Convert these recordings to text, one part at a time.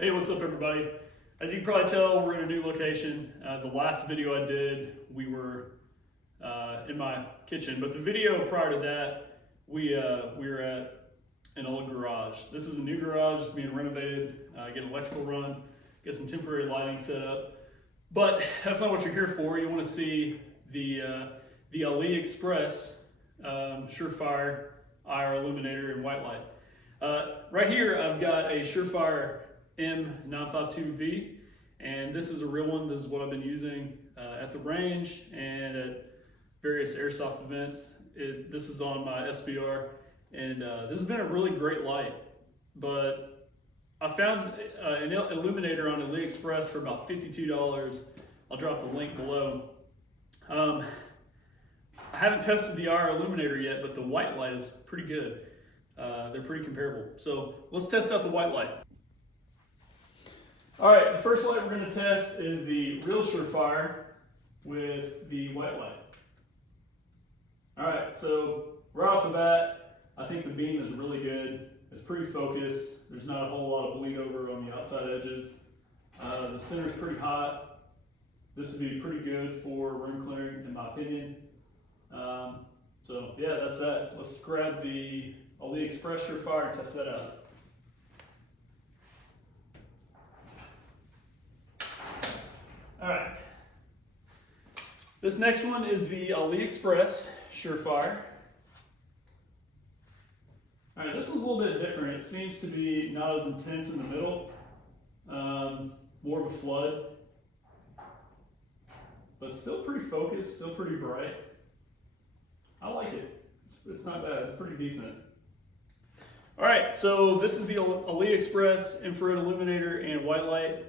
Hey, what's up everybody? As you can probably tell, we're in a new location. The last video I did, we were in my kitchen, but the video prior to that, we were at an old garage. This is a new garage, it's being renovated, get electrical run, get some temporary lighting set up. But that's not what you're here for. You want to see the AliExpress Surefire IR Illuminator in white light. Right here, I've got a Surefire M952V, and this is a real one. This is what I've been using at the range and at various airsoft events. This is on my SBR, and this has been a really great light. But I found an illuminator on AliExpress for about $52. I'll drop the link below. I haven't tested the IR Illuminator yet, but the white light is pretty good. They're pretty comparable. So let's test out the white light. All right, the first light we're going to test is the real Surefire with the white light. All right, so right off the bat, I think the beam is really good. It's pretty focused. There's not a whole lot of bleed over on the outside edges. The center's pretty hot. This would be pretty good for room clearing, in my opinion. So yeah, that's that. Let's grab the AliExpress Surefire and test that out. All right. This next one is the AliExpress Surefire. All right, this one's a little bit different. It seems to be not as intense in the middle, more of a flood, but still pretty focused, still pretty bright. I like it. It's not bad. It's pretty decent. All right, so this is the AliExpress infrared illuminator and white light.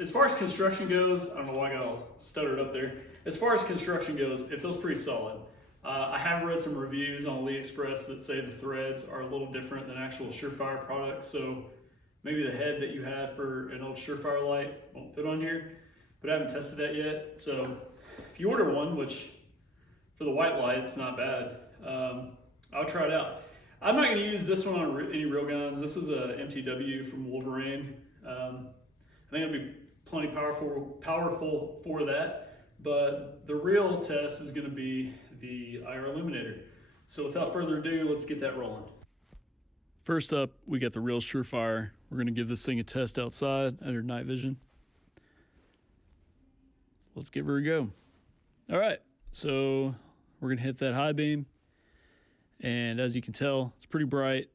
As far as construction goes, I don't know why I got all stuttered up there. As far as construction goes, it feels pretty solid. I have read some reviews on AliExpress that say the threads are a little different than actual Surefire products, so maybe the head that you had for an old Surefire light won't fit on here, but I haven't tested that yet. So if you order one, which for the white light, it's not bad, I'll try it out. I'm not going to use this one on any real guns. This is a MTW from Wolverine. I think it'll be plenty powerful for that, but the real test is going to be the IR Illuminator. So without further ado, let's get that rolling. First up, we got the real Surefire. We're going to give this thing a test outside under night vision. Let's give her a go. All right, so we're going to hit that high beam, and as you can tell, it's pretty bright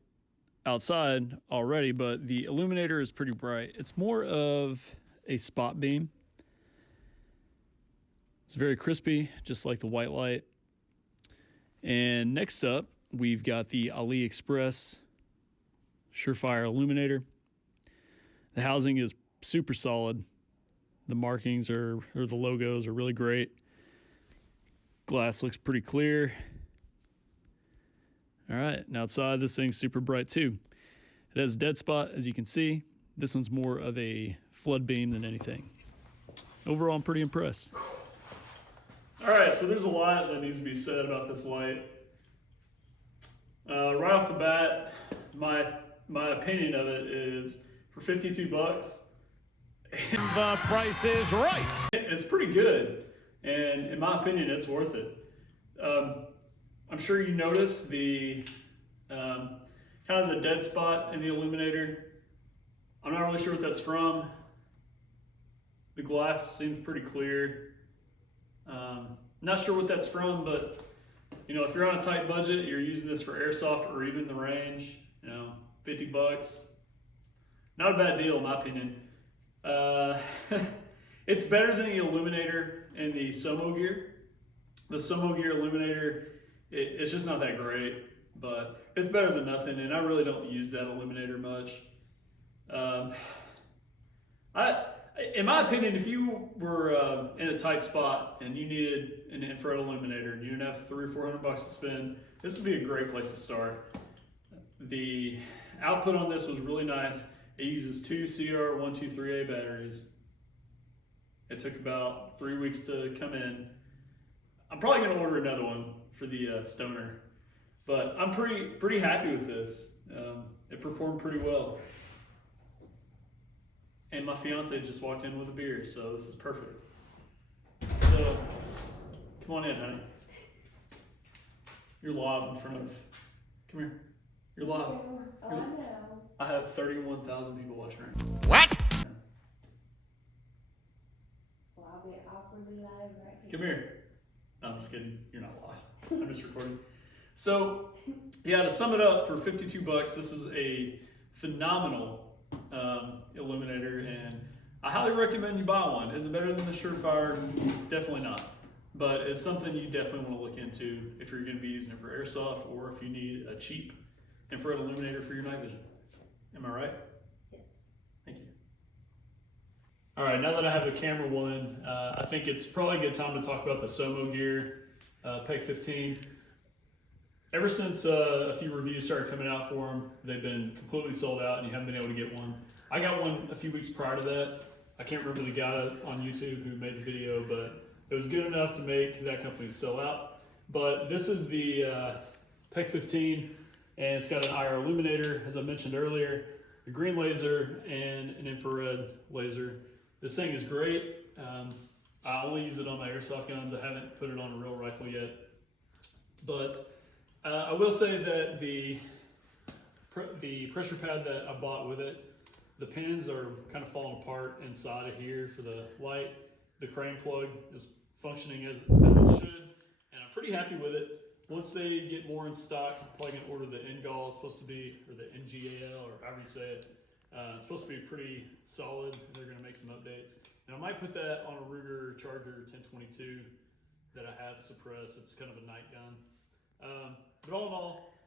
outside already, but the illuminator is pretty bright. It's more of a spot beam. It's very crispy, just like the white light. And next up, we've got the AliExpress Surefire illuminator. The housing is super solid. The markings or the logos are really great. Glass looks pretty clear. All right, and outside this thing's super bright too. It has a dead spot, as you can see. This one's more of a flood beam than anything. Overall, I'm pretty impressed. All right, so there's a lot that needs to be said about this light. Right off the bat, my opinion of it is for $52, the price is right. It's pretty good, and in my opinion, it's worth it. I'm sure you noticed the kind of the dead spot in the illuminator. I'm not really sure what that's from. The glass seems pretty clear. Not sure what that's from, but you know, if you're on a tight budget, you're using this for airsoft or even the range, you know, $50. Not a bad deal in my opinion. It's better than the illuminator and the Somo gear. The Somo gear illuminator, it's just not that great, but it's better than nothing, and I really don't use that illuminator much. In my opinion, if you were in a tight spot and you needed an infrared illuminator and you didn't have $300 or $400 to spend, this would be a great place to start. The output on this was really nice. It uses two CR123A batteries. It took about 3 weeks to come in. I'm probably going to order another one for the Stoner, but I'm pretty happy with this. It performed pretty well. And my fiance just walked in with a beer, so this is perfect. So, come on in, honey. You're live in front of, come here. You're live. Oh, I know. I have 31,000 people watching right now. What? Well, I'll be awkwardly live right here. Come here. No, I'm just kidding. You're not live. I'm just recording. So, yeah, to sum it up, for 52 bucks, this is a phenomenal illuminator, and I highly recommend you buy one. Is it better than the Surefire? Definitely not. But it's something you definitely want to look into if you're going to be using it for airsoft, or if you need a cheap infrared illuminator for your night vision. Am I right? Yes. Thank you. All right, now that I have the camera one, I think it's probably a good time to talk about the Somo gear, PEG 15. Ever since a few reviews started coming out for them, they've been completely sold out, and you haven't been able to get one. I got one a few weeks prior to that. I can't remember the guy on YouTube who made the video, but it was good enough to make that company sell out. But this is the PEG 15, and it's got an IR Illuminator, as I mentioned earlier, a green laser, and an infrared laser. This thing is great. I only use it on my airsoft guns. I haven't put it on a real rifle yet. But I will say that the pressure pad that I bought with it, the pins are kind of falling apart inside of here for the light. The crane plug is functioning as it should, and I'm pretty happy with it. Once they get more in stock, I'm probably gonna order the NGAL. It's supposed to be, or the NGAL, or however you say it. It's supposed to be pretty solid. They're gonna make some updates. And I might put that on a Ruger Charger 1022 that I have suppressed. It's kind of a night gun. But all in all,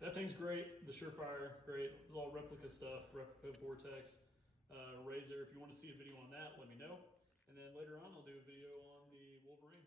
that thing's great. The Surefire, great. It's all Replica stuff, Replica Vortex, Razor. If you want to see a video on that, let me know. And then later on, I'll do a video on the Wolverine.